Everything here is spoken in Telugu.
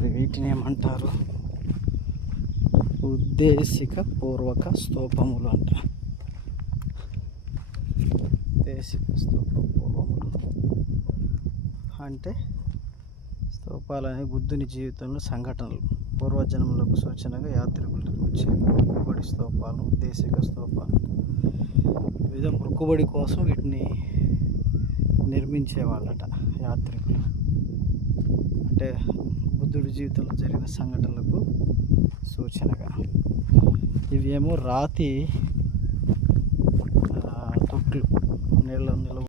మరి వీటిని ఏమంటారు? ఉద్దేశిక పూర్వక స్తూపములు అంట. ఉద్దేశిక పూర్వములు అంటే స్తూపాలు అనేవి బుద్ధుని జీవితంలో సంఘటనలు, పూర్వజన్మలకు సూచనగా యాత్రికులు వచ్చే మొక్కుబడి స్తూపాలు, ఉద్దేశిక స్తూపాలు. వివిధ మొక్కుబడి కోసం వీటిని నిర్మించేవాళ్ళట యాత్రికులు. అంటే బుద్ధుడి జీవితంలో జరిగిన సంఘటనలకు సూచనగా. ఇవి ఏమో రాతి తొట్లు, నీళ్ళ